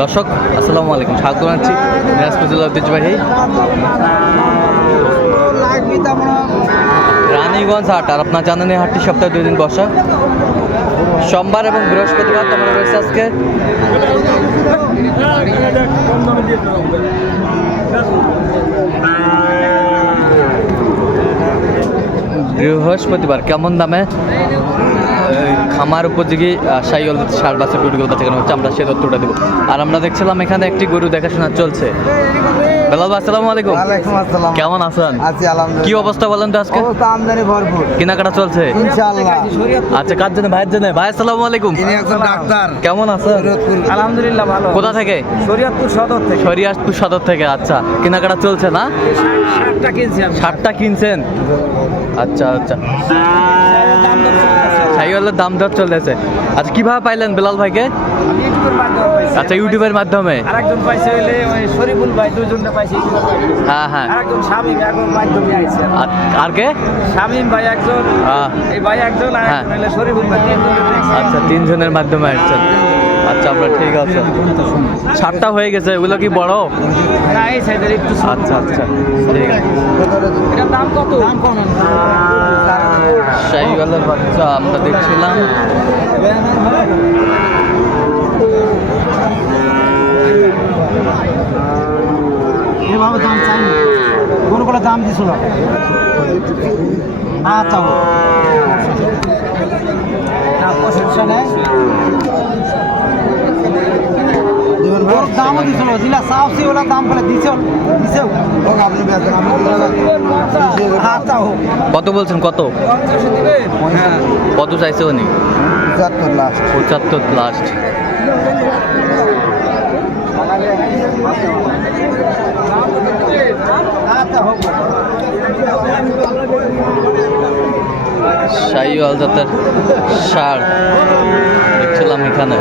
দর্শক, আসসালামু আলাইকুম। স্বাগত জানাচ্ছি দিনাজপুর জেলা ঐতিহ্যবাহী রানীগঞ্জ হাট। আর আপনার জানেন এই হাটটি সপ্তাহে দুই দিন বসা। সোমবার এবং বৃহস্পতিবার তোমরা রয়েছে আজকে। বৃহস্পতিবার কেমন দামে খামার উপযোগী সাইল ষাট বাচ্চা গরুগুলো বাচ্চা কেন হচ্ছে আমরা সে তথ্যটা দেবো। আর আমরা দেখছিলাম এখানে একটি গরু দেখাশোনা চলছে। বেলাল আসসালামু আলাইকুম। ওয়ালাইকুম আসসালাম। কেমন আছেন? আছি আলহামদুলিল্লাহ। কি অবস্থা বলেন তো আজকে? অবস্থা আমদানি ভরপুর। কেনাকাটা চলছে? ইনশাআল্লাহ। আচ্ছা কার জন্য ভাইয়ের জন্য? ভাই আসসালামু আলাইকুম। ইনি একজন ডাক্তার। কেমন আছেন? আলহামদুলিল্লাহ ভালো। কোথা থেকে? শরীয়তপুর সদর থেকে। শরিয়াসপুর সদর থেকে আচ্ছা। কেনাকাটা চলছে না? শার্টটা কিনছি আমি। শার্টটা কিনছেন? আচ্ছা আচ্ছা। সাইওয়ালের দাম দর চলতেছে আচ্ছা কীভাবে পাইলেন বেলাল ভাইকে? আমি ইউটিউবের মাধ্যমে পাইছি। আচ্ছা ইউটিউবের মাধ্যমে? আরেকজন পাইছে হইলে ওই শরীফুল ভাই দুজনটা পাইছে। হ্যাঁ হ্যাঁ। আরেকজন শামীম একজন মাধ্যমে আইছে। আর- আর কে? শামীম ভাই একজন আহ, এই ভাই একজন আর হ্যাঁ। হইলে শরীফুল ভাই তিনজনের আচ্ছা তিনজনের মাধ্যমে আসছেন। আচ্ছা আমরা ঠিক আছে। সাতটা হয়ে গেছে এগুলো কি বড়? না এই সাইডের একটু। আচ্ছা আচ্ছা। ঠিক আছে। এটার দাম কত? দাম কম। শাহিওয়ালের বাচ্চা আমরা দেখছিলাম। এভাবে দাম চাই না। কোন কোন দাম দিছিল। আচ্ছা। না ওলা দাম বলে দিছে দিছে আপনি বেতন আচ্ছা হোক। কত বলছেন কত? কত চাইছে উনি? পঁচাত্তর লাখ পঁচাত্তর লাস্ট। আচ্ছা হোক। শাহিওয়াল জাতের সার দেখছিলাম এখানে।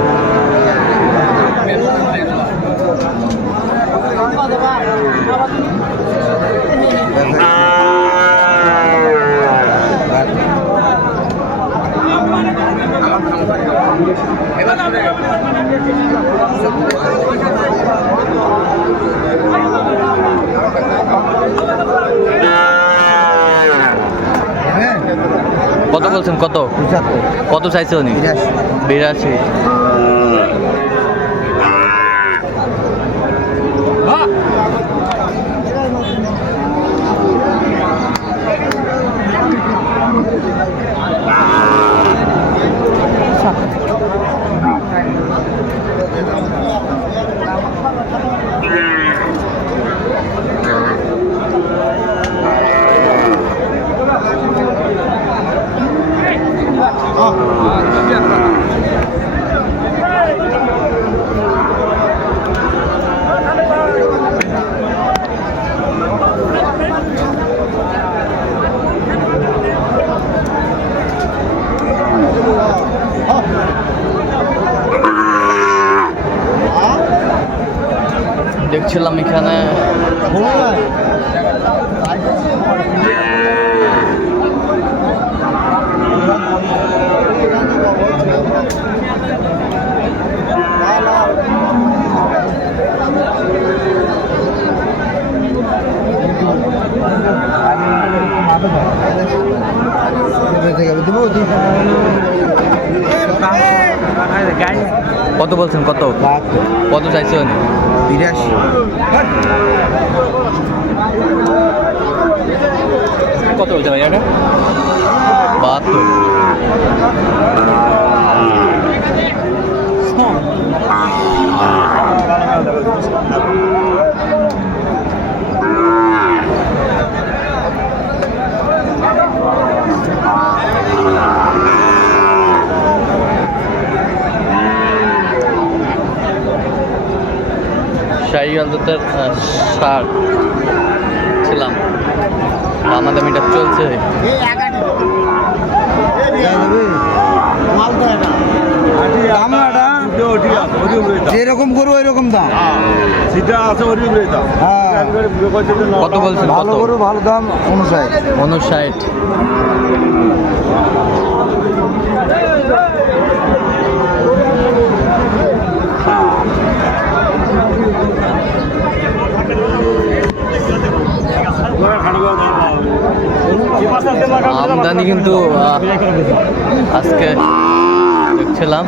কত বলছেন? কত? কত চাইছে উনি? বিরাশি। দেখছিলাম এখানে। কত বলছেন? কত? কত চাইছে উনি বিরাশি। কত বলছে ভাই এটা? বাহাত্তর। শাহী আলদাতের সার ছিলাম। আমাদের মিটার চলছে। যেরকম করব ওইরকম দাম। সেটা আছে উপরে দাম হ্যাঁ। কত বলছেন ভালো গরু ভালো দাম অনুসারে উনষাট। আমদানি কিন্তু আজকে দেখছিলাম।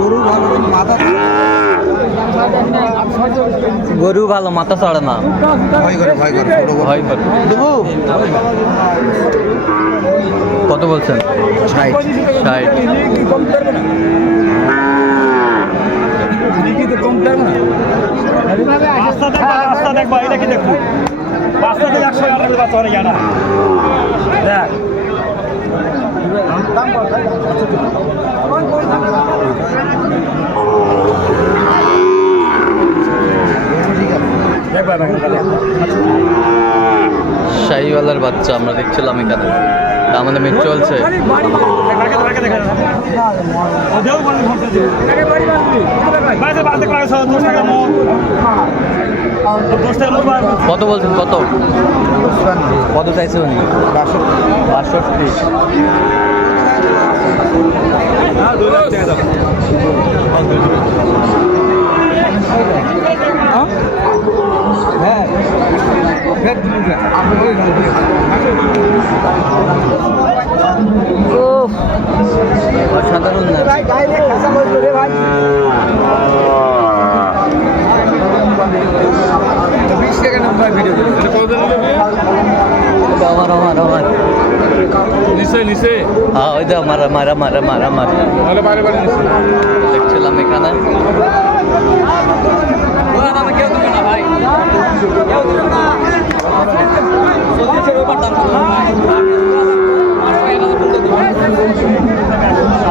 গরু ভালো মাথা গরু ভালো মাথা চড়ে না। ভয় করে ভয় করে ভয় করে। দেবো! কত বলছেন? ষাট। ষাট। রাস্তা দেখবা রাস্তা দেখবা এটা কি দেখব রাস্তা একশো টাকা বাচ্চা হলে দেখ দেখবা বাচ্চা আমরা দেখছিলাম এখানে। আমাদের মেয়ে চলছে। কত বলছেন কত? কত চাইছে উনি? বাষট্টি। অসাধারণ না ওটা আমার আমার আমার নিচে নিচে হ্যাঁ ওই তো আমার আমার আমার আমার আমার দেখছিলাম এখানে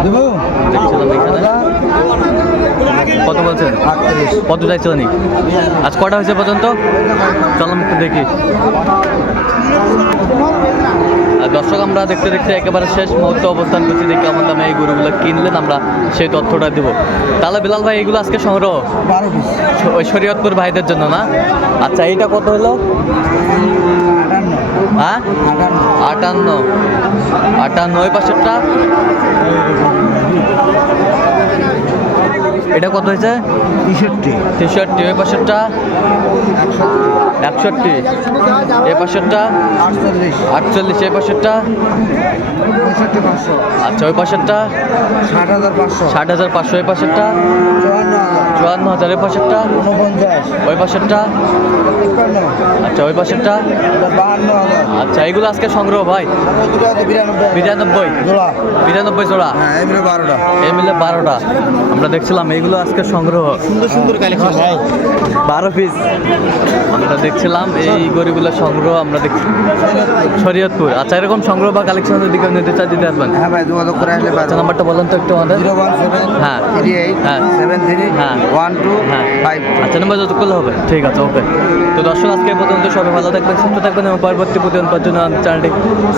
দেবো দেখছিলাম এখানে কত বলছেন কত চাইছিল আজ কটা হয়েছে পর্যন্ত? চলাম দেখি। দর্শক আমরা দেখতে দেখতে একেবারে শেষ মুহূর্তে অবস্থান করছি দেখি কেমন দামে এই গরুগুলো কিনলেন আমরা সেই তথ্যটা দেবো। তাহলে বিলাল ভাই এগুলো আজকে সংগ্রহ? ওই শরীয়তপুর ভাইদের জন্য না? আচ্ছা এইটা কত হলো? হ্যাঁ? আটান্ন। আটান্ন। আটান্ন ওই পাশেরটা? এটা কত হয়েছে? তেষট্টি। তেষট্টি। ওই পাশেরটা? একষট্টি। এই পাশেরটা? আটচল্লিশ। এ পাশেরটা? আচ্ছা ওই পাশেরটা? ষাট হাজার পাঁচশো। ষাট হাজার পাঁচশো। এ পাশেরটা? চুয়ান্ন হাজার ওই পাশেরটা? উনপঞ্চাশ। ওই পাশেরটা? আচ্ছা ওই পাশেরটা? বাহান্ন আচ্ছা এগুলো আজকে সংগ্রহ ভাই? বিরানব্বই বিরানব্বই? জোড়া। হ্যাঁ বারোটা। এই মিলে বারোটা। আমরা দেখছিলাম এইগুলো আজকে সংগ্রহ। সুন্দর সুন্দর কালেকশন ভাই বারো পিস আমরা দেখছিলাম এই গরিগুলো সংগ্রহ আমরা দেখছি শরীয়তপুর। আচ্ছা এরকম সংগ্রহ বা কালেকশনের দিকে নিতে চাই দিতে পারবেন। হ্যাঁ ভাই যোগাযোগ করে আসলে আচ্ছা নাম্বারটা বলেন তো একটু আমাদের। জিরো ওয়ান সেভেন হ্যাঁ। থ্রি এইট হ্যাঁ। সেভেন থ্রি হ্যাঁ। ওয়ান টু হ্যাঁ। ফাইভ আচ্ছা নাম্বার যত করলে হবে। ঠিক আছে ওকে তো দর্শক আজকে পর্যন্ত সবাই ভালো থাকবেন সুস্থ থাকবেন এবং পরবর্তী প্রতিদিন পর্যন্ত চ্যানেলটি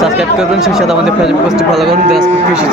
সাবস্ক্রাইব করবেন। সেই সাথে আমাদের ফেসবুক পোস্টটি ফলো করুন। দিনাজপুর কৃষি